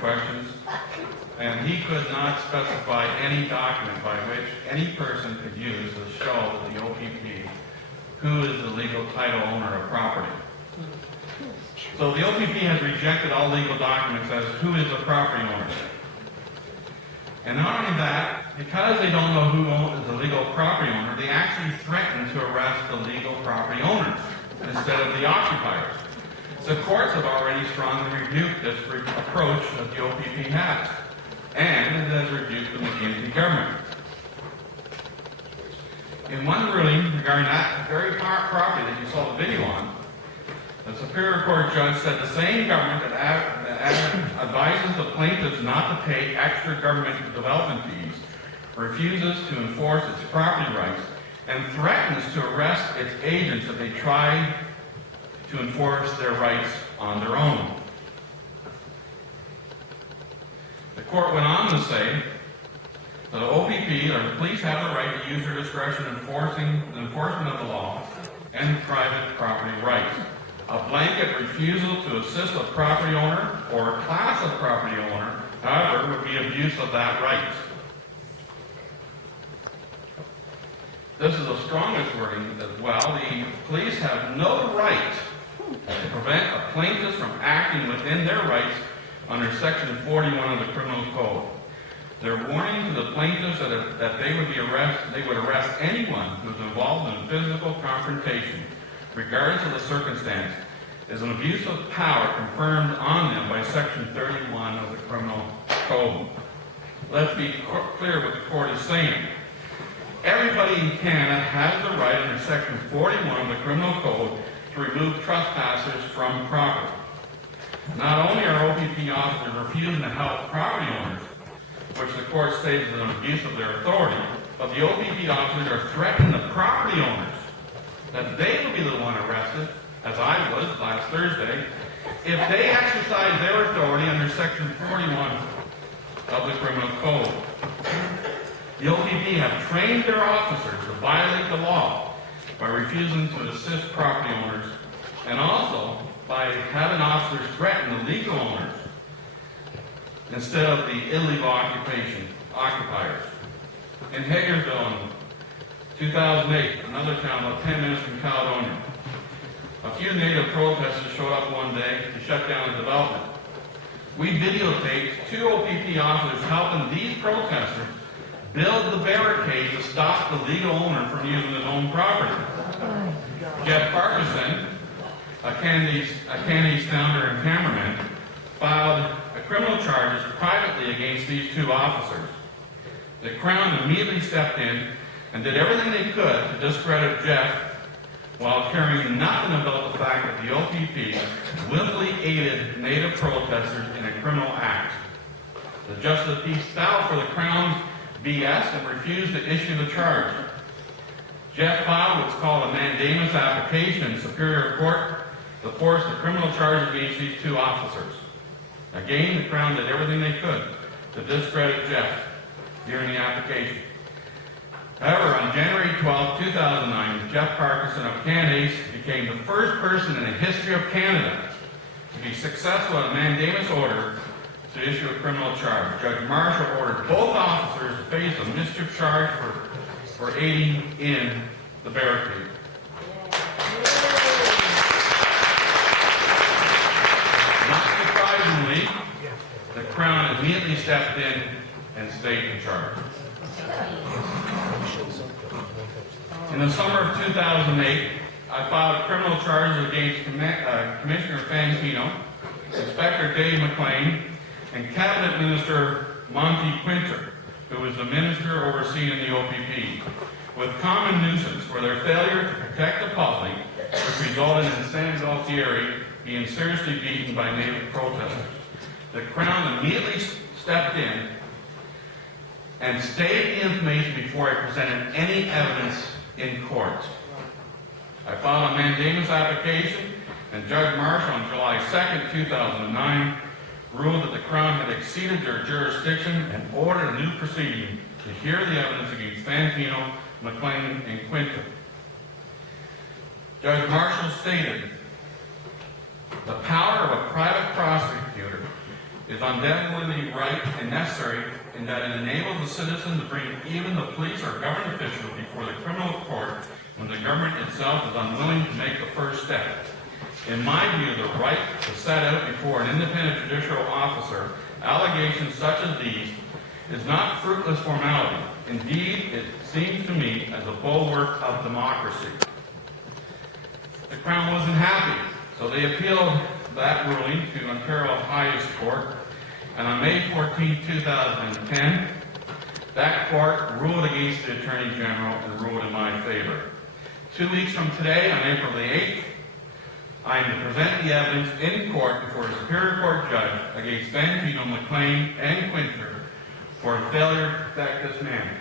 questions, and he could not specify any document by which any person could use to show to the OPP who is the legal title owner of property. So the OPP has rejected all legal documents as who is the property owner. And not only that, because they don't know who is the legal property owner, they actually threaten to arrest the legal property owners instead of the occupiers. The courts have already strongly rebuked this approach that the OPP has, and it has rebuked the McKinsey government. In one ruling regarding that very property that you saw the video on, the Superior Court judge said the same government that advises the plaintiffs not to pay extra government development fees refuses to enforce its property rights and threatens to arrest its agents if they try to enforce their rights on their own. The court went on to say that the OPP, or the police, have the right to use their discretion in the enforcement of the law and private property rights. A blanket refusal to assist a property owner or a class of property owner, however, would be abuse of that right. This is the strongest wording as well. The police have no right to prevent a plaintiff from acting within their rights under Section 41 of the Criminal Code. They're warning to the plaintiffs that they would arrest anyone who is involved in physical confrontation, regardless of the circumstance, is an abuse of power confirmed on them by Section 31 of the Criminal Code. Let's be clear what the court is saying. Everybody in Canada has the right under Section 41 of the Criminal Code to remove trespassers from property. Not only are OPP officers refusing to help property owners, which the court states is an abuse of their authority, but the OPP officers are threatening the property owners that they will be the one arrested, as I was last Thursday, if they exercise their authority under Section 41 of the Criminal Code. The OPP have trained their officers to violate the law by refusing to assist property owners, and also by having officers threaten the legal owners instead of the illegal occupiers. In Hagersville in 2008, another town about 10 minutes from Caledonia, a few native protesters showed up one day to shut down the development. We videotaped two OPP officers helping these protesters build the barricade to stop the legal owner from using his own property. Jeff Parkinson, a Canadian founder and cameraman, filed criminal charges privately against these two officers. The Crown immediately stepped in and did everything they could to discredit Jeff while caring nothing about the fact that the OPP willfully aided native protesters in a criminal act. The Justice of the Peace fell for the Crown's BS and refused to issue the charge. Jeff filed what's called a mandamus application in Superior Court to force the criminal charge against these two officers. Again, the Crown did everything they could to discredit Jeff during the application. However, on January 12, 2009, Jeff Parkinson of Canada became the first person in the history of Canada to be successful in a mandamus order to issue a criminal charge. Judge Marshall ordered both officers to face a mischief charge for aiding in the barricade. Not surprisingly, the Crown immediately stepped in and stayed in charge. In the summer of 2008, I filed criminal charges against Commissioner Fantino, Inspector Dave McLean, and Cabinet Minister Monty Quinter, who was the minister overseeing the OPP, with common nuisance for their failure to protect the public, which resulted in San Galtieri being seriously beaten by native protesters. The Crown immediately stepped in and stayed the information before I presented any evidence in court. I filed a mandamus application, and Judge Marshall on July 2nd, 2009, ruled that the Crown had exceeded their jurisdiction and ordered a new proceeding to hear the evidence against Fantino, McLean, and Quinton. Judge Marshall stated, "The power of a private prosecutor is undoubtedly right and necessary in that it enables the citizen to bring even the police or government officials before the criminal court when the government itself is unwilling to make the first step. In my view, the right to set out before an independent judicial officer allegations such as these is not fruitless formality. Indeed, it seems to me as a bulwark of democracy. The Crown wasn't happy, so they appealed that ruling to Ontario Highest Court, and on May 14, 2010, that court ruled against the Attorney General and ruled in my favor. 2 weeks from today, on April the 8th, I am to present the evidence in court before a Superior Court judge against Van Tino, McLean, and Quinter for failure to protect this man.